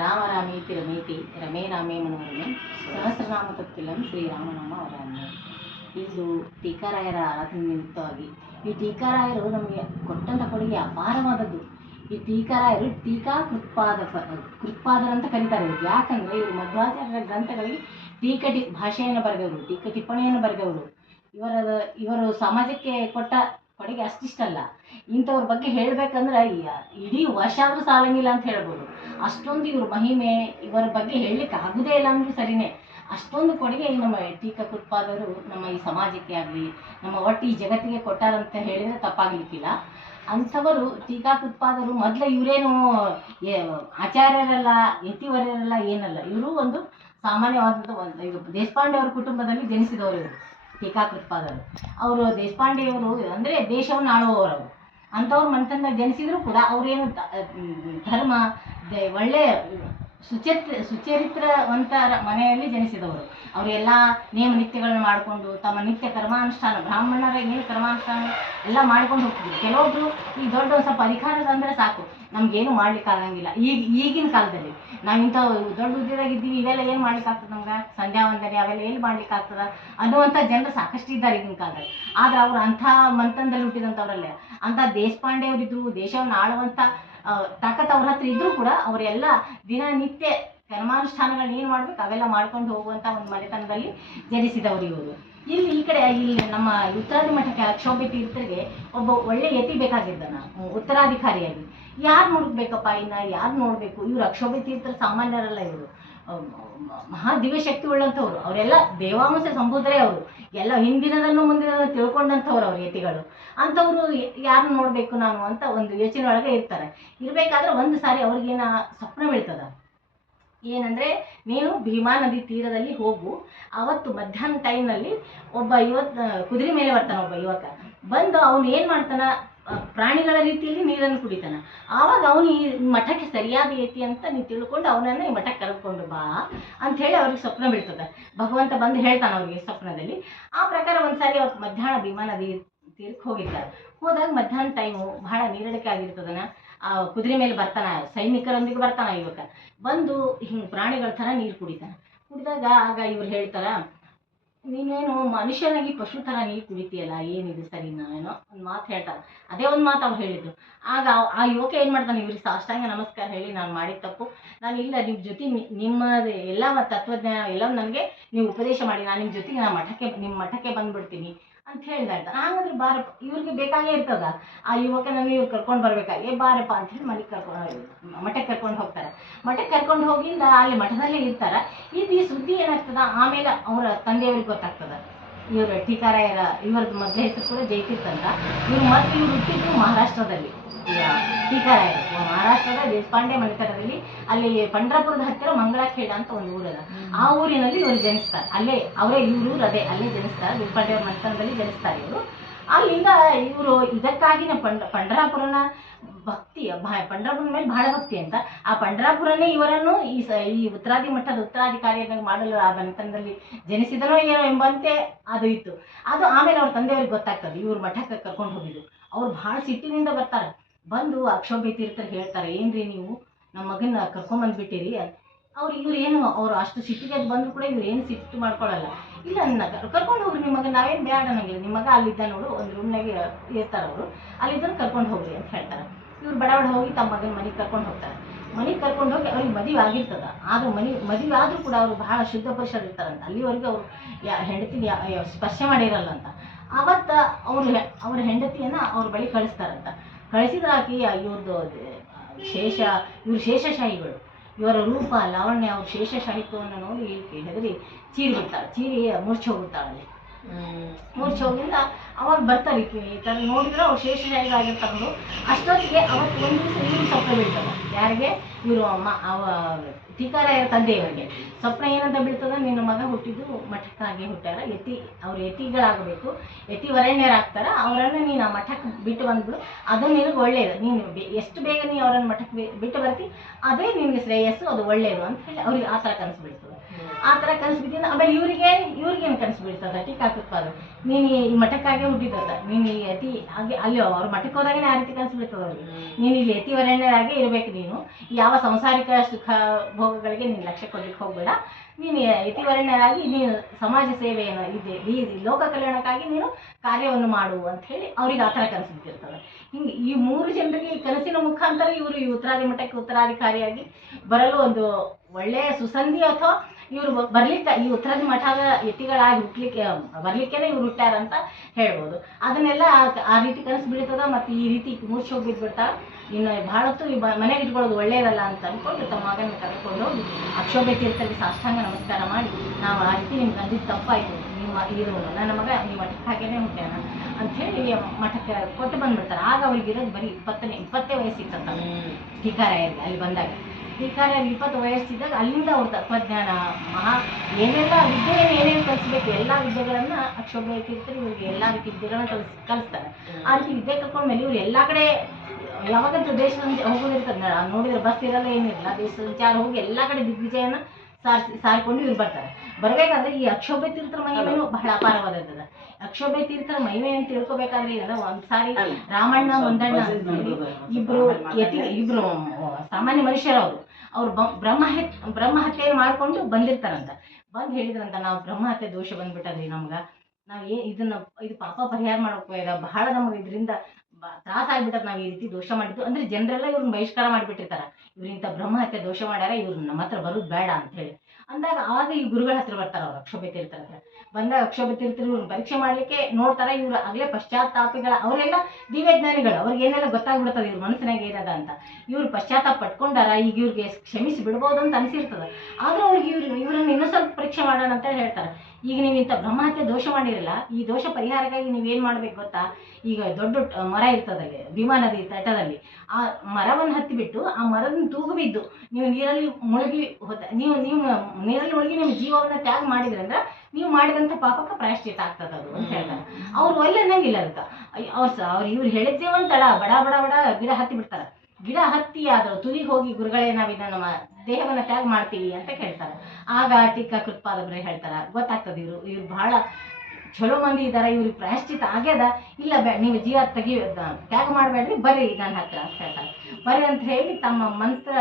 ರಾಮರಾಮೇತಿ ರಮೇತಿ ರಮೇ ರಾಮೇ ಮನೋರಮೆ ಸಹಸ್ರನಾಮ ತಪ್ಪಿಲ್ಲಂ ಶ್ರೀರಾಮನಾಮ ವರಾನ್ಯ. ಇದು ಟೀಕಾರಾಯರ ಆರಾಧನೆ ನಿಮಿತ್ತವಾಗಿ ಈ ಟೀಕಾರಾಯರು ನಮಗೆ ಕೊಟ್ಟಂಥ ಕೊಡುಗೆ ಅಪಾರವಾದದ್ದು. ಈ ಟೀಕಾರಾಯರು ಟೀಕಾ ಕೃತ್ಪಾದರಂತ ಕರೀತಾರೆ ಇವರು. ಯಾಕಂದರೆ ಇವರು ಮಧ್ವಾಚಾರ್ಯರ ಗ್ರಂಥಗಳಿಗೆ ಭಾಷೆಯನ್ನು ಬರೆದವರು, ಟೀಕ ಟಿಪ್ಪಣಿಯನ್ನು ಬರೆದವರು. ಇವರು ಸಮಾಜಕ್ಕೆ ಕೊಟ್ಟ ಕೊಡುಗೆ ಅಷ್ಟಿಷ್ಟಲ್ಲ. ಇಂಥವ್ರ ಬಗ್ಗೆ ಹೇಳಬೇಕಂದ್ರೆ ಇಡೀ ವರ್ಷ ಆದರೂ ಸಾಲಂಗಿಲ್ಲ ಅಂತ ಹೇಳ್ಬೋದು. ಅಷ್ಟೊಂದು ಇವ್ರ ಮಹಿಮೆ, ಇವರ ಬಗ್ಗೆ ಹೇಳಲಿಕ್ಕೆ ಆಗೋದೇ ಇಲ್ಲ ಅಂದ್ರೂ ಸರಿನೇ. ಅಷ್ಟೊಂದು ಕೊಡುಗೆ ನಮ್ಮ ಟೀಕಾ ಕೃತ್ಪಾದರು ನಮ್ಮ ಈ ಸಮಾಜಕ್ಕೆ ಆಗಲಿ, ನಮ್ಮ ಒಟ್ಟು ಈ ಜಗತ್ತಿಗೆ ಕೊಟ್ಟಾರಂತ ಹೇಳಿದರೆ ತಪ್ಪಾಗಲಿಕ್ಕಿಲ್ಲ. ಅಂಥವರು ಟೀಕಾ ಕೃತ್ಪಾದರು ಮೊದಲು ಇವರೇನು ಆಚಾರ್ಯರಲ್ಲ, ಯತಿವರ್ಯರಲ್ಲ, ಏನಲ್ಲ. ಇವರು ಒಂದು ಸಾಮಾನ್ಯವಾದಂಥ ಇದು ದೇಶಪಾಂಡೆ ಅವರ ಕುಟುಂಬದಲ್ಲಿ ಜನಿಸಿದವರು ಇವರು ಟೀಕಾ ಕೃತ್ಪಾದರು. ಅವರು ದೇಶಪಾಂಡೆಯವರು ಅಂದರೆ ದೇಶವನ್ನು ಆಳುವವರು. ಅಂಥವ್ರ ಮನೆತನದಾಗ ಜನಿಸಿದ್ರು ಕೂಡ ಅವರೇನು ಧರ್ಮ ಒಳ್ಳೆಯ ಸುಚರಿತ್ರವಂತರ ಮನೆಯಲ್ಲಿ ಜನಿಸಿದವರು. ಅವರೆಲ್ಲ ನೇಮ ನಿತ್ಯಗಳನ್ನ ಮಾಡಿಕೊಂಡು ತಮ್ಮ ನಿತ್ಯ ಕರ್ಮಾನುಷ್ಠಾನ, ಬ್ರಾಹ್ಮಣರ ಏನು ಕರ್ಮಾನುಷ್ಠಾನ ಎಲ್ಲ ಮಾಡ್ಕೊಂಡು ಹೋಗ್ತಿದ್ರು. ಕೆಲವೊಬ್ರು ಈ ದೊಡ್ಡ ಸ್ವಲ್ಪ ಅಧಿಕಾರ ತಂದರೆ ಸಾಕು, ನಮ್ಗೇನು ಮಾಡ್ಲಿಕ್ಕಾಗಂಗಿಲ್ಲ. ಈಗಿನ ಕಾಲದಲ್ಲಿ ನಾವು ಇಂಥ ದೊಡ್ಡ ಹುದ್ದೆದಾಗಿದ್ದೀವಿ, ಇವೆಲ್ಲ ಏನು ಮಾಡ್ಲಿಕ್ಕಾಗ್ತದೆ ನಮ್ಗೆ, ಸಂಧ್ಯಾ ವಂದನೆ ಅವೆಲ್ಲ ಏನು ಮಾಡ್ಲಿಕ್ಕಾಗ್ತದ ಅನ್ನುವಂಥ ಜನರು ಸಾಕಷ್ಟು ಇದ್ದಾರೆ ಈಗಿನ ಕಾಲದಲ್ಲಿ. ಆದ್ರೆ ಅವರು ಅಂಥ ಮಂತನದಲ್ಲಿ ಹುಟ್ಟಿದಂಥವ್ರಲ್ಲೇ ಅಂಥ ದೇಶಪಾಂಡೆಯವರಿದ್ರು. ದೇಶವನ್ನು ಆಳುವಂಥ ತಾಕತ್ ಅವ್ರ ಹತ್ರ ಇದ್ರೂ ಕೂಡ ಅವರೆಲ್ಲ ದಿನನಿತ್ಯ ಕರ್ಮಾನುಷ್ಠಾನಗಳನ್ನ ಏನು ಮಾಡ್ಬೇಕು ಅವೆಲ್ಲ ಮಾಡ್ಕೊಂಡು ಹೋಗುವಂಥ ಒಂದು ಮನೆತನದಲ್ಲಿ ಜನಿಸಿದವರು ಇವರು. ಈ ಕಡೆ ಇಲ್ಲಿ ನಮ್ಮ ಉತ್ತರಾದಿ ಮಠಕ್ಕೆ ಅಕ್ಷೋಭ್ಯ ತೀರ್ಥರಿಗೆ ಒಬ್ಬ ಒಳ್ಳೆ ಯತಿ ಬೇಕಾಗಿದ್ದಾನ ಉತ್ತರಾಧಿಕಾರಿಯಾಗಿ. ಯಾರು ನೋಡ್ಬೇಕಪ್ಪ, ಯಾರು ನೋಡಬೇಕು? ಇವರು ಅಕ್ಷೋಭ್ಯ ತೀರ್ಥರು ಸಾಮಾನ್ಯರಲ್ಲ. ಇವರು ಮಹಾ ದಿವ್ಯಶಕ್ತಿ ಉಳ್ಳಂಥವ್ರು. ಅವರೆಲ್ಲ ದೇವಾಂಶ ಸಂಬೂಧರೇ. ಅವರು ಎಲ್ಲ ಹಿಂದಿನದನ್ನು ಮುಂದಿನದನ್ನು ತಿಳ್ಕೊಂಡಂಥವ್ರು ಅವ್ರ ಯತಿಗಳು. ಅಂಥವ್ರು ಯಾರು ನೋಡಬೇಕು ನಾನು ಅಂತ ಒಂದು ಯೋಚನೆ ಒಳಗೆ ಇರ್ತಾರೆ. ಇರಬೇಕಾದ್ರೆ ಒಂದು ಸಾರಿ ಅವ್ರಿಗೇನ ಸ್ವಪ್ನ ಬೀಳ್ತದ. ಏನಂದರೆ, ನೀನು ಭೀಮಾ ನದಿ ತೀರದಲ್ಲಿ ಹೋಗು, ಅವತ್ತು ಮಧ್ಯಾಹ್ನ ಟೈಮ್ನಲ್ಲಿ ಒಬ್ಬ ಕುದುರೆ ಮೇಲೆ ಬರ್ತಾನೆ ಒಬ್ಬ ಯುವಕ. ಬಂದು ಅವನು ಏನು ಮಾಡ್ತಾನ, ಪ್ರಾಣಿಗಳ ರೀತಿಯಲ್ಲಿ ನೀರನ್ನು ಕುಡಿತಾನೆ. ಆವಾಗ ಅವನು ಈ ಮಠಕ್ಕೆ ಸರಿಯಾದ ಯತಿ ಅಂತ ನೀವು ತಿಳ್ಕೊಂಡು ಅವನನ್ನು ಈ ಮಠಕ್ಕೆ ಕರ್ಕೊಂಡು ಬಾ ಅಂಥೇಳಿ ಅವ್ರಿಗೆ ಸ್ವಪ್ನ ಬೀಳ್ತದೆ. ಭಗವಂತ ಬಂದು ಹೇಳ್ತಾನೆ ಅವ್ರಿಗೆ ಸ್ವಪ್ನದಲ್ಲಿ. ಆ ಪ್ರಕಾರ ಒಂದು ಸಾರಿ ಅವತ್ತು ಮಧ್ಯಾಹ್ನ ಭೀಮಾ ನದಿ ತೀರಕ್ಕೆ ಹೋಗಿದ್ದಾರೆ. ಹೋದಾಗ ಮಧ್ಯಾಹ್ನ ಟೈಮು ಭಾಳ ನೀರಡಿಕೆ ಆಗಿರ್ತದನ. ಆ ಕುದುರೆ ಮೇಲೆ ಬರ್ತಾನೆ, ಸೈನಿಕರೊಂದಿಗೆ ಬರ್ತಾನೆ ಯುವಕ. ಬಂದು ಹಿಂಗೆ ಪ್ರಾಣಿಗಳ ಥರ ನೀರು ಕುಡಿದಾಗ ಆಗ ಇವ್ರು ಹೇಳ್ತಾರ, ನೀನೇನು ಮನುಷ್ಯನಾಗಿ ಪಶು ಥರ ನೀರು ಕುಡಿತೀಯಲ್ಲ, ಏನಿದೆ ಸರಿನಾ ಏನೋ ಒಂದು ಮಾತು ಹೇಳ್ತಾರೆ. ಅದೇ ಒಂದು ಮಾತು ಅವ್ರು ಹೇಳಿದ್ದು. ಆಗ ಆ ಯುವಕ ಏನು ಮಾಡ್ತಾನೆ, ಇವ್ರಿಗೆ ಸಾಷ್ಟಾಂಗ ನಮಸ್ಕಾರ ಹೇಳಿ, ನಾನು ಮಾಡಿದ ತಪ್ಪು, ನಾನು ಇಲ್ಲ ನಿಮ್ಮ ಜೊತೆ ನಿಮ್ಮದು ಎಲ್ಲ ತತ್ವಜ್ಞಾನ ಎಲ್ಲ ನನಗೆ ನೀವು ಉಪದೇಶ ಮಾಡಿ, ನಾನು ನಿಮ್ಮ ಜೊತೆಗೆ ನಿಮ್ಮ ಮಠಕ್ಕೆ ಬಂದುಬಿಡ್ತೀನಿ ಅಂತ ಹೇಳಿದಾಯ್ತು. ಹಾಗಾದ್ರೆ ಬಾರಪ್ಪ, ಇವ್ರಿಗೆ ಬೇಕಾಗೇ ಇರ್ತದ. ಆ ಯುವಕನಲ್ಲಿ ಇವ್ರು ಕರ್ಕೊಂಡು ಬರ್ಬೇಕಾಗಿ ಬಾರಪ್ಪ ಅಂಥೇಳಿ ಮಠಕ್ಕೆ ಕರ್ಕೊಂಡು ಹೋಗ್ತಾರೆ. ಮಠಕ್ಕೆ ಕರ್ಕೊಂಡು ಹೋಗಿಂದ ಅಲ್ಲಿ ಮಠದಲ್ಲೇ ಇರ್ತಾರೆ. ಈ ಸುದ್ದಿ ಏನಾಗ್ತದ, ಆಮೇಲೆ ಅವರ ತಂದೆಯವ್ರಿಗೆ ಗೊತ್ತಾಗ್ತದ. ಇವರು ಟೀಕಾರಾಯರ ಇವ್ರದ್ದು ಮೊದಲ ಹೆಸರು ಕೂಡ ಜಯತೀರ್ಥ ಅಂತ. ಇವ್ರು ಹುಟ್ಟಿದ್ದು ಮಹಾರಾಷ್ಟ್ರದಲ್ಲಿ. ಟೀಕಾರಾಯರು ಮಹಾರಾಷ್ಟ್ರದ ದೇಶಪಾಂಡೆ ಮನೆತನದಲ್ಲಿ, ಅಲ್ಲಿ ಪಂಡ್ರಾಪುರದ ಹತ್ತಿರ ಮಂಗಳಖೇಡ ಅಂತ ಒಂದು ಊರದ. ಆ ಊರಿನಲ್ಲಿ ಇವರು ಜನಿಸ್ತಾರೆ. ಅವರೇ ಇವ್ರ ಅದೇ ಅಲ್ಲೇ ಜನಿಸ್ತಾರೆ. ದೇಶಪಾಂಡೆ ಮನೆತನದಲ್ಲಿ ಜನಿಸ್ತಾರೆ ಇವರು. ಅಲ್ಲಿಂದ ಇವರು ಇದಕ್ಕಾಗಿನ ಪಂಡ್ರಾಪುರನ ಭಕ್ತಿ, ಪಂಡ್ರಾಪುರದ ಮೇಲೆ ಬಹಳ ಭಕ್ತಿ ಅಂತ ಆ ಪಂಡ್ರಾಪುರನೇ ಇವರನ್ನು ಈ ಉತ್ತರಾದಿ ಮಠದ ಉತ್ತರಾಧಿಕಾರಿಯಾಗಿ ಮಾಡಲು ಆ ಮನೆತನದಲ್ಲಿ ಜನಿಸಿದನೋ ಏನೋ ಎಂಬಂತೆ ಅದು ಇತ್ತು. ಅದು ಆಮೇಲೆ ಅವ್ರ ತಂದೆಯವ್ರಿಗೆ ಗೊತ್ತಾಗ್ತದೆ, ಇವ್ರು ಮಠಕ್ಕೆ ಕರ್ಕೊಂಡು ಹೋಗಿದ್ದು. ಅವ್ರು ಭಾಳ ಸಿಟ್ಟಿನಿಂದ ಬರ್ತಾರೆ. ಬಂದು ಅಕ್ಷೋಭ್ಯ ತೀರ್ಥರು ಹೇಳ್ತಾರೆ, ಏನ್ರಿ ನೀವು ನಮ್ಮ ಮಗನ ಕರ್ಕೊಂಬಂದ್ಬಿಟ್ಟಿರಿ. ಅವ್ರು ಅಷ್ಟು ಸಿಟ್ಟಿಗೆ ಅದು ಬಂದರೂ ಕೂಡ ಇವ್ರು ಏನು ಸಿಟ್ಟು ಮಾಡ್ಕೊಳ್ಳಲ್ಲ. ಇಲ್ಲ, ಕರ್ಕೊಂಡು ಹೋಗ್ರಿ ನಿಮ್ಮ ಮಗ, ನಾವೇನು ಬೇಡ ನಂಗಿಲ್ಲ, ನಿಮ್ಮ ಮಗ ಅಲ್ಲಿದ್ದ ನೋಡು, ಒಂದು ರೂಮ್ನಾಗೆ ಇರ್ತಾರೆ ಅವರು, ಅಲ್ಲಿದ್ದನ್ನು ಕರ್ಕೊಂಡು ಹೋಗ್ರಿ ಅಂತ ಹೇಳ್ತಾರೆ. ಇವ್ರು ಬಡ ಹೋಗಿ ತಮ್ಮ ಮಗನ ಮನೆಗೆ ಕರ್ಕೊಂಡು ಹೋಗ್ತಾರೆ. ಮನೆಗೆ ಕರ್ಕೊಂಡು ಹೋಗಿ ಅವ್ರಿಗೆ ಮದುವೆ ಆಗಿರ್ತದ. ಆದರೂ ಮದುವೆ ಆದರೂ ಕೂಡ ಅವರು ಬಹಳ ಶುದ್ಧ ಪುರುಷರು ಇರ್ತಾರಂತ. ಅಲ್ಲಿವರೆಗೂ ಅವರು ಹೆಂಡತಿಗೆ ಸ್ಪರ್ಶ ಮಾಡಿರಲ್ಲ ಅಂತ. ಆವತ್ತು ಅವ್ರ ಹೆಂಡತಿಯನ್ನು ಅವ್ರ ಬಳಿ ಕಳಿಸ್ತಾರಂತ. ಕಳಿಸಿದ್ರಾಕಿ ಇವ್ರದ್ದು ಇವರು ಶೇಷಶಾಹಿಗಳು. ಇವರ ರೂಪ ಲಾವಣ್ಯ, ಅವ್ರ ಶೇಷಶಾಹಿತ್ವವನ್ನು ನೋಡಿ ಹೆದರಿ ಚೀರಿ ಮೂರ್ಛೆ ಹೋಗ್ಬಿಡ್ತಾಳಲ್ಲಿ. ಮೂರ್ಛೆ ಹೋಗಿಂದ ಅವಾಗ ಬರ್ತಾರೆ. ಈ ಥರ ನೋಡಿದ್ರೆ ಅವ್ರು ಶೇಷಶಾಹಿಗಳಾಗಿರ್ತಾರೆ. ಅಷ್ಟೊತ್ತಿಗೆ ಅವತ್ತು ಒಂದು ದಿವಸ ಇವ್ರು ಸ್ವಪ್ನ ಬೀಳ್ತಾರೆ. ಯಾರಿಗೆ? ಇವರು ಟೀಕಾರಾಯರ ತಂದೆ ಇವರಿಗೆ ಸ್ವಪ್ನ ಏನಂತ ಬೀಳ್ತದ, ನಿನ್ನ ಮಗ ಹುಟ್ಟಿದ್ದು ಮಠಕ್ಕಾಗಿ ಹುಟ್ಟಾರ, ಅವ್ರು ಯತಿಗಳಾಗಬೇಕು, ಯತಿವರೇಣ್ಯರಾಗ್ತಾರ, ಅವರನ್ನು ನೀನು ಆ ಮಠಕ್ಕೆ ಬಿಟ್ಟು ಬಂದ್ಬಿಡು, ಅದು ನಿನಗೆ ಒಳ್ಳೆಯದು, ನೀನು ಎಷ್ಟು ಬೇಗ ನೀನು ಅವರನ್ನು ಮಠಕ್ಕೆ ಬಿಟ್ಟು ಬರ್ತಿ ಅದೇ ನಿನಗೆ ಶ್ರೇಯಸ್ಸು, ಅದು ಒಳ್ಳೆಯದು ಅಂತ ಹೇಳಿ ಅವ್ರಿಗೆ ಆ ಥರ ಕನಸು ಬೀಳ್ತದೆ. ಆ ಥರ ಕನಸು ಬಿದ್ದಿಂದ ಆಮೇಲೆ ಇವ್ರಿಗೇನು ಕನಸು ಬೀಳ್ತದ ಟೀಕಾಕೃತ್ಪಾದ, ನೀನು ಈ ಮಠಕ್ಕಾಗೆ ಹುಟ್ಟಿದ್ದದ, ನೀನು ಈ ಯತಿ ಹಾಗೆ ಅಲ್ಲಿ ಅವ್ರ ಮಠಕ್ಕೆ ಹೋದಾಗನೇ ಆ ರೀತಿ ಕನಸು ಬೀಳ್ತದೆ ಅವ್ರಿಗೆ, ನೀನು ಇಲ್ಲಿ ಯತಿವರೇಣ್ಯರಾಗೇ ಇರಬೇಕು, ನೀನು ಯಾವ ಸಂಸಾರಿಕ ಸುಖ ಭೋಗಗಳಿಗೆ ನೀನು ಲಕ್ಷ್ಯ ಕೊಡ್ಲಿಕ್ಕೆ ಹೋಗಬೇಡ, ನೀನು ಯತಿವರೇಣ್ಯರಾಗಿ ನೀನು ಸಮಾಜ ಸೇವೆಯನ್ನು ಇದೆ ಈ ಲೋಕ ಕಲ್ಯಾಣಕ್ಕಾಗಿ ನೀನು ಕಾರ್ಯವನ್ನು ಮಾಡು ಅಂತ ಹೇಳಿ ಅವ್ರಿಗೆ ಆ ಥರ ಕನಸು ಬಿದ್ದಿರ್ತದೆ. ಹಿಂಗೆ ಈ 3 ಜನರಿಗೆ ಈ ಕನಸಿನ ಮುಖಾಂತರ ಇವರು ಈ ಉತ್ತರಾದಿ ಮಠಕ್ಕೆ ಉತ್ತರಾಧಿಕಾರಿಯಾಗಿ ಬರಲು ಒಂದು ಒಳ್ಳೆಯ ಸುಸಂಧಿ, ಅಥವಾ ಇವರು ಬರ್ಲಿಕ್ಕೆ ಈ ಉತ್ತರಾದಿ ಮಠದ ಯತಿಗಳಾಗಿ ಬರ್ಲಿಕ್ಕೇನೆ ಇವ್ರು ಹುಟ್ಟ್ಯಾರಂತ ಹೇಳ್ಬೋದು. ಅದನ್ನೆಲ್ಲ ಆ ರೀತಿ ಕನಸು ಬೀಳ್ತದ. ಮತ್ತು ಈ ರೀತಿ ಮೂರ್ಛೆ ಹೋಗಿ ಬಿದ್ಬಿಡ್ತಾರೆ. ಇನ್ನು ಭಾಳ ಹೊತ್ತು ಈ ಮನೆಗೆ ಇಟ್ಕೊಳ್ಳೋದು ಒಳ್ಳೆಯದಲ್ಲ ಅಂತ ಅಂದ್ಕೊಂಡು ತಮ್ಮ ಮಗನ ಕರ್ಕೊಂಡು ಹೋಗಿ ಅಕ್ಷೋಭ್ಯ ತೀರ್ಥರಿಗೆ ಸಾಷ್ಟಾಂಗ ನಮಸ್ಕಾರ ಮಾಡಿ, ನಾವು ಆ ರೀತಿ ನಿಮ್ಗೆ ಅಂದಿದ್ದು ತಪ್ಪಾಯಿತು, ಇದು ನನ್ನ ಮಗ ಈ ಮಠಕ್ಕೆ ಹಾಗೇನೆ ಹುಟ್ಟ್ಯಾನ ಅಂಥೇಳಿ ಮಠಕ್ಕೆ ಕೊಟ್ಟು ಬಂದ್ಬಿಡ್ತಾರೆ. ಆಗ ಅವ್ರಿಗಿರೋದು ಬರೀ 20 ವಯಸ್ಸಿತ್ತಂತ ಟೀಕಾರಾಯರಿಗೆ. ಅಲ್ಲಿ ಬಂದಾಗ ಟೀಕಾರಾಯರಿಗೆ 20 ವಯಸ್ಸಿದ್ದಾಗ ಅಲ್ಲಿಂದ ಅವ್ರ ತತ್ವಜ್ಞಾನ ಏನೆಲ್ಲ ವಿದ್ಯೆ ಏನೇನು ಕಲಿಸ್ಬೇಕು ಎಲ್ಲ ವಿದ್ಯೆಗಳನ್ನು ಅಕ್ಷೋಭ್ಯ ತೀರ್ಥರು ಇವ್ರಿಗೆ ಎಲ್ಲ ರೀತಿ ವಿದ್ಯೆಗಳನ್ನ ಕಲಿಸ್ತಾರೆ. ಆ ರೀತಿ ವಿದ್ಯೆ ಕಲ್ಕೊಂಡ್ಮೇಲೆ ಇವ್ರು ಎಲ್ಲ ಕಡೆ ಯಾವಾಗಂತೂ ದೇಶ ಹೋಗೋದಿರ್ತದೆ, ನೋಡಿದ್ರೆ ಬಸ್ ಇರಲ್ಲ ಏನಿರಲ್ಲ, ದೇಶ ಸಂಚಾರ ಹೋಗಿ ಎಲ್ಲ ಕಡೆ ದಿಗ್ವಿಜಯನ ಸಾರಿಕೊಂಡು ಇವ್ರು ಬರ್ತಾರೆ. ಬರಬೇಕಾದ್ರೆ ಈ ಅಕ್ಷೋಭ್ಯ ತೀರ್ಥರ ಮಹಿಮೆನೂ ಬಹಳ ಅಪಾರವಾದದ್ದು. ಅಕ್ಷೋಭ್ಯ ತೀರ್ಥರ ಮಹಿಮೆ ಅಂತ ತಿಳ್ಕೊಬೇಕಾದ್ರೆ ಏನಂದ್ರೆ, ಒಂದ್ಸಾರಿ ರಾಮಣ್ಣ ಮಂದಣ್ಣ ಇಬ್ರು ಸಾಮಾನ್ಯ ಮನುಷ್ಯರವರು ಅವ್ರು ಬ್ರಹ್ಮಹತ್ಯೆ ಮಾಡ್ಕೊಂಡು ಬಂದಿರ್ತಾರಂತ. ಬಂದು ಹೇಳಿದ್ರಂತ, ನಾವು ಬ್ರಹ್ಮಹತ್ಯೆ ದೋಷ ಬಂದ್ಬಿಟ್ಟದ್ರಿ ನಮ್ಗೆ, ನಾವು ಇದು ಪಾಪ ಪರಿಹಾರ ಮಾಡ್ಕೋದ, ಬಹಳ ನಮಗೆ ಇದರಿಂದ ತ್ರಾಸ ಆಗ್ಬಿಟ್ಟದ, ನಾವು ಈ ರೀತಿ ದೋಷ ಮಾಡಿದ್ದು ಅಂದ್ರೆ ಜನರೆಲ್ಲ ಇವ್ರನ್ನ ಬಹಿಷ್ಕಾರ ಮಾಡಿಬಿಟ್ಟಿರ್ತಾರ, ಇವ್ರಿಂತ ಬ್ರಹ್ಮಹತ್ಯೆ ದೋಷ ಮಾಡ್ಯಾರ, ಇವ್ರು ನಮ್ಮ ಹತ್ರ ಬರೋದು ಬೇಡ ಅಂತ ಹೇಳಿ ಅಂದಾಗ ಆಗ ಈ ಗುರುಗಳ ಹತ್ರ ಬರ್ತಾರ. ಅವ್ರು ಅಕ್ಷೋಭ್ಯ ತೀರ್ಥರ ಹತ್ರ ಬಂದಾಗ ಅಕ್ಷೋಭ್ಯ ತೀರ್ಥರು ಇವ್ರನ್ನ ಪರೀಕ್ಷೆ ಮಾಡ್ಲಿಕ್ಕೆ ನೋಡ್ತಾರ. ಇವ್ರು ಆಗ್ಲೇ ಪಶ್ಚಾತ್ತಾಪಿಗಳ, ಅವರೆಲ್ಲ ದಿವ್ಯಜ್ಞಾನಿಗಳು, ಅವ್ರಿಗೆ ಏನೆಲ್ಲ ಗೊತ್ತಾಗ್ಬಿಡ್ತದೆ ಇವ್ರ ಮನಸ್ಸಿನಾಗ ಏನದ ಅಂತ. ಇವ್ರು ಪಶ್ಚಾತ್ತಾಪ ಪಟ್ಕೊಂಡಾರ, ಈಗ ಇವ್ರಿಗೆ ಕ್ಷಮಿಸಿ ಬಿಡ್ಬೋದು ಅಂತ ಅನ್ಸಿರ್ತದೆ. ಆದ್ರೂ ಅವ್ರಿಗೆ ಇವ್ರನ್ನ ಇನ್ನೂ ಸ್ವಲ್ಪ ಪರೀಕ್ಷೆ ಮಾಡೋಣ ಅಂತ ಹೇಳ್ತಾರೆ. ಈಗ ನೀವು ಇಂಥ ಬ್ರಹ್ಮಹತ್ಯೆ ದೋಷ ಮಾಡಿರಲ್ಲ, ಈ ದೋಷ ಪರಿಹಾರಕ್ಕಾಗಿ ನೀವೇನು ಮಾಡ್ಬೇಕು ಗೊತ್ತಾ, ಈಗ ದೊಡ್ಡ ಮರ ಇರ್ತದಲ್ಲಿ ಭೀಮಾ ನದಿ ತಟದಲ್ಲಿ, ಆ ಮರವನ್ನು ಹತ್ತಿಬಿಟ್ಟು ಆ ಮರದನ್ನು ತೂಗು ಬಿದ್ದು ನೀವು ನೀರಲ್ಲಿ ಮುಳುಗಿ ನೀವು ನೀರಲ್ಲಿ ಮುಳುಗಿ ನಿಮ್ಮ ಜೀವವನ್ನು ತ್ಯಾಗ ಮಾಡಿದ್ರಂದ್ರೆ ನೀವು ಮಾಡಿದಂಥ ಪಾಪಕ್ಕೆ ಪ್ರಾಯಶ್ಚಿತ್ತ ಆಗ್ತದೆ ಅದು ಅಂತ ಹೇಳ್ತಾರೆ. ಅವ್ರು ಒಳ್ಳೆನಂಗಿಲ್ಲ ಅದಕ್ಕೆ. ಇವ್ರು ಹೇಳಿದ್ದೇ ಒಂದು ತಡ ಬಡ ಬಡ ಬಡ ಗಿಡ ಹತ್ತಿ ಬಿಡ್ತಾರೆ. ಗಿಡ ಹತ್ತಿ ಆದರೂ ತುದಿಗೆ ಹೋಗಿ ಗುರುಗಳೇ ನಾವಿದ ನಮ್ಮ ದೇಹವನ್ನು ತ್ಯಾಗ ಮಾಡ್ತೀವಿ ಅಂತ ಕೇಳ್ತಾರೆ. ಆಗ ಟೀಕಾಕೃತ್ಪಾದಕರು ಹೇಳ್ತಾರೆ, ಗೊತ್ತಾಗ್ತದೆ ಇವ್ರು ಬಹಳ ಚಲೋ ಮಂದಿ ಇದ್ದಾರೆ, ಇವ್ರಿಗೆ ಪ್ರಾಯಶ್ಚಿತ್ತ ಆಗ್ಯದ, ಇಲ್ಲ ನೀವು ಜೀವ ತ್ಯಾಗ ಮಾಡಬೇಡ್ರಿ, ಬರ್ರಿ ನನ್ನ ಹತ್ರ ಅಂತ ಹೇಳ್ತಾರೆ. ಬರ್ರಿ ಅಂತ ಹೇಳಿ ತಮ್ಮ ಮಂತ್ರ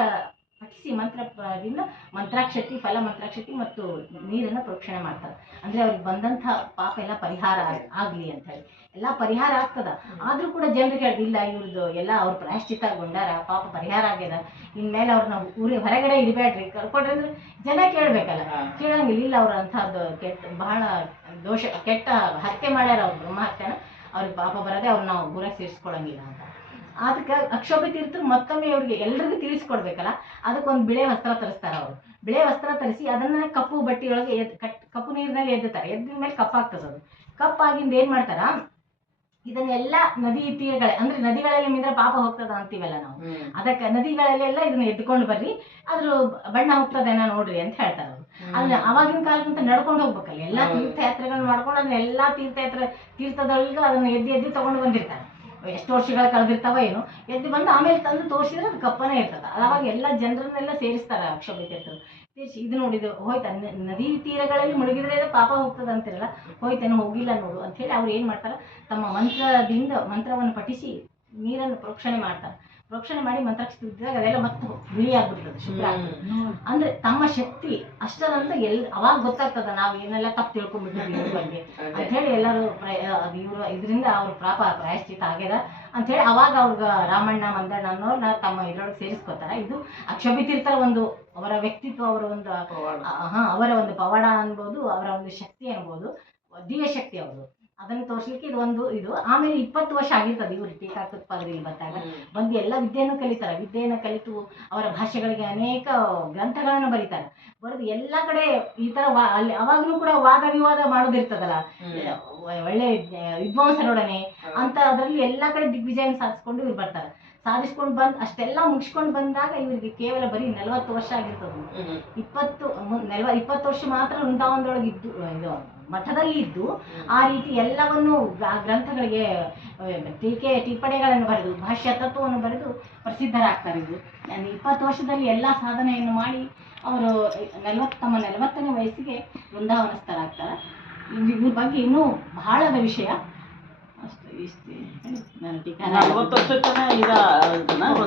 ಪಠಿಸಿ ಮಂತ್ರದಿಂದ ಮಂತ್ರಾಕ್ಷತಿ, ಫಲ ಮಂತ್ರಾಕ್ಷತಿ ಮತ್ತು ನೀರನ್ನು ಪ್ರೋಕ್ಷಣೆ ಮಾಡ್ತಾರೆ. ಅಂದರೆ ಅವ್ರಿಗೆ ಬಂದಂಥ ಪಾಪ ಎಲ್ಲ ಪರಿಹಾರ ಆಗಲಿ ಅಂತ ಹೇಳಿ ಎಲ್ಲ ಪರಿಹಾರ ಆಗ್ತದ. ಆದರೂ ಕೂಡ ಜನರಿಗೆ ಹೇಳಿಲ್ಲ, ಇವ್ರದ್ದು ಎಲ್ಲ ಅವ್ರು ಪ್ರಾಯಶ್ಚಿತ್ತಗೊಂಡಾರ, ಪಾಪ ಪರಿಹಾರ ಆಗ್ಯದ, ಇನ್ಮೇಲೆ ಅವ್ರನ್ನ ಊರಿಗೆ ಹೊರಗಡೆ ಇಡಬೇಡ್ರಿ, ಕರ್ಕೊಡ್ರಿ ಅಂದ್ರೆ ಜನ ಕೇಳಬೇಕಲ್ಲ, ಕೇಳಂಗಿಲ್ಲ. ಇಲ್ಲ ಅವ್ರು ಅಂಥದ್ದು ಬಹಳ ಕೆಟ್ಟ ಹತ್ಯೆ ಮಾಡ್ಯಾರ, ಅವ್ರು ಬ್ರಹ್ಮಹತ್ಯೆನ, ಅವ್ರಿಗೆ ಪಾಪ ಬರೋದೆ, ಅವ್ರು ನಾವು ಊರಾಗ ಸೇರಿಸ್ಕೊಳಂಗಿಲ್ಲ ಅಂತ. ಅದಕ್ಕೆ ಅಕ್ಷೋಭ್ಯ ತೀರ್ಥರು ಮತ್ತೊಮ್ಮೆ ಅವ್ರಿಗೆ ಎಲ್ರಿಗೂ ತಿಳಿಸ್ಕೊಡ್ಬೇಕಲ್ಲ, ಅದಕ್ಕೊಂದು ಬಿಳೆ ವಸ್ತ್ರ ತರಿಸ್ತಾರೆ. ಅವರು ಬಿಳೆ ವಸ್ತ್ರ ತರಿಸಿ ಅದನ್ನ ಕಪ್ಪು ಬಟ್ಟೆಯೊಳಗೆ ಕಪ್ಪು ನೀರಿನಲ್ಲಿ ಎದ್ದುತ್ತಾರೆ. ಎದ್ದ ಮೇಲೆ ಕಪ್ಪಾಗ್ತದೆ. ಅದು ಕಪ್ಪಾಗಿಂದ ಏನು ಮಾಡ್ತಾರ, ಇದನ್ನೆಲ್ಲ ನದಿ ತೀರಗಳೇ ಅಂದ್ರೆ ನದಿಗಳಲ್ಲಿ ಮಿಂದ್ರೆ ಪಾಪ ಹೋಗ್ತದ ಅಂತೀವಲ್ಲ ನಾವು, ಅದಕ್ಕೆ ನದಿಗಳಲ್ಲೆಲ್ಲ ಇದನ್ನ ಎದ್ದುಕೊಂಡು ಬರ್ರಿ, ಅದ್ರ ಬಣ್ಣ ಹೋಗ್ತದೇನ ನೋಡ್ರಿ ಅಂತ ಹೇಳ್ತಾರೆ ಅವರು. ಅದನ್ನ ಅವಾಗಿನ ಕಾಲಕ್ಕಂತ ನಡ್ಕೊಂಡು ಹೋಗ್ಬೇಕಲ್ಲ, ಎಲ್ಲಾ ತೀರ್ಥಯಾತ್ರೆಗಳನ್ನ ಮಾಡ್ಕೊಂಡು ಅದನ್ನ ಎಲ್ಲಾ ತೀರ್ಥದೊಳಗೆ ಅದನ್ನ ಎದ್ದು ತಗೊಂಡು ಬಂದಿರ್ತಾರೆ. ಎಷ್ಟು ವರ್ಷಗಳು ಕಳೆದಿರ್ತಾವ ಏನು, ಎದ್ದು ಬಂದು ಆಮೇಲೆ ತಂದು ತೋರಿಸಿದ್ರೆ ಅದು ಕಪ್ಪನೇ ಇರ್ತದೆ. ಅವಾಗ ಎಲ್ಲ ಜನರನ್ನೆಲ್ಲ ಸೇರಿಸ್ತಾರೆ ಅಕ್ಷೋಭ್ಯ ತೀರ್ಥರು. ಸೇರಿಸಿ ಇದು ನೋಡಿದ್ದು ಹೋಯ್ತು, ನದಿ ತೀರಗಳಲ್ಲಿ ಮುಳುಗಿದ್ರೆ ಪಾಪ ಹೋಗ್ತದೆ ಅಂತಿರಲ್ಲ, ಹೋಯ್ತೇನು ಹೋಗಿಲ್ಲ ನೋಡು ಅಂಥೇಳಿ ಅವ್ರು ಏನು ಮಾಡ್ತಾರೆ, ತಮ್ಮ ಮಂತ್ರವನ್ನು ಪಠಿಸಿ ನೀರನ್ನು ಪ್ರೋಕ್ಷಣೆ ಮಾಡ್ತಾರೆ. ಪ್ರೋಕ್ಷಣೆ ಮಾಡಿ ಮಂತ್ರಾಕ್ಷತೆ ಬಿದ್ದಾಗ ಅದೆಲ್ಲ ಮತ್ತೆ ಬಿಳಿ ಆಗ್ಬಿಡ್ತದೆ, ಶುಭ್ರ ಆಗ್ತದೆ. ಅಂದ್ರೆ ತಮ್ಮ ಶಕ್ತಿ ಅಷ್ಟದಂತ ಅವಾಗ ಗೊತ್ತಾಗ್ತದ ನಾವು ಏನೆಲ್ಲ ತಪ್ಪು ತಿಳ್ಕೊಂಡ್ಬಿಟ್ಟಿದ್ವಿ ಇವ್ರ ಬಗ್ಗೆ ಅಂತ ಹೇಳಿ. ಎಲ್ಲರೂ ಇದರಿಂದ ಅವ್ರ ಪ್ರಾಯಶ್ಚಿತ್ತ ಆಗ್ಯದ ಅಂತ ಹೇಳಿ ಅವಾಗ ಅವ್ರಿಗೆ ರಾಮಣ್ಣ ಮಂದಣ್ಣ ಅನ್ನೋರ್ನ ತಮ್ಮ ಇದ್ರೊಳಗೆ ಸೇರಿಸ್ಕೊತಾರೆ. ಇದು ಅಕ್ಷೋಭ್ಯ ತೀರ್ಥರ ಒಂದು ಅವರ ವ್ಯಕ್ತಿತ್ವ, ಅವರ ಒಂದು ಪವಾಡ ಅನ್ಬೋದು, ಅವರ ಒಂದು ಶಕ್ತಿ ಅನ್ಬೋದು, ದಿವ್ಯ ಶಕ್ತಿ ಅವರು. ಅದನ್ನು ತೋರಿಸ್ಲಿಕ್ಕೆ ಇದು ಆಮೇಲೆ 20 ವರ್ಷ ಆಗಿರ್ತದೆ ಇವ್ರು ಟೀಕಾಕೃತ್ಪಾದರಿಗೆ ಬಂದು ಎಲ್ಲ ವಿದ್ಯೆಯನ್ನು ಕಲಿತಾರೆ. ವಿದ್ಯೆಯನ್ನು ಕಲಿತು ಅವರ ಭಾಷೆಗಳಿಗೆ ಅನೇಕ ಗ್ರಂಥಗಳನ್ನು ಬರೀತಾರೆ. ಬರೆದು ಎಲ್ಲ ಕಡೆ ಈ ತರ ಅಲ್ಲಿ ಅವಾಗಲೂ ಕೂಡ ವಾದ ವಿವಾದ ಮಾಡೋದಿರ್ತದಲ್ಲ, ಒಳ್ಳೆ ವಿದ್ವಾಂಸರೊಡನೆ ಅಂತ ಅದರಲ್ಲಿ ಎಲ್ಲ ಕಡೆ ದಿಗ್ವಿಜಯ ಸಾಧಿಸ್ಕೊಂಡು ಇವ್ರು ಬರ್ತಾರೆ. ಸಾಧಿಸ್ಕೊಂಡು ಅಷ್ಟೆಲ್ಲ ಮುಗಿಸ್ಕೊಂಡು ಬಂದಾಗ ಇವರಿಗೆ ಕೇವಲ ಬರೀ 40 ವರ್ಷ ಆಗಿರ್ತದೆ. 20 ವರ್ಷ ಮಾತ್ರ ವೃಂದಾವನದೊಳಗೆ ಇದ್ದು ಇದು ಮಠದಲ್ಲಿ ಇದ್ದು ಆ ರೀತಿ ಎಲ್ಲವನ್ನು ಆ ಗ್ರಂಥಗಳಿಗೆ ಟಿಪ್ಪಣಿಗಳನ್ನು ಬರೆದು ಭಾಷ್ಯ ತತ್ವವನ್ನು ಬರೆದು ಪ್ರಸಿದ್ಧರಾಗ್ತಾರೆ. ಇದು 20 ವರ್ಷದಲ್ಲಿ ಎಲ್ಲ ಸಾಧನೆಯನ್ನು ಮಾಡಿ ಅವರು ತಮ್ಮ 40ನೇ ವಯಸ್ಸಿಗೆ ವೃಂದಾವನಸ್ಥರಾಗ್ತಾರೆ. ಇದ್ರ ಬಗ್ಗೆ ಇನ್ನೂ ಬಹಳದ ವಿಷಯ. ಅಷ್ಟೇ ಇಷ್ಟೇ ನಾನು 40 ವರ್ಷ ತನಕ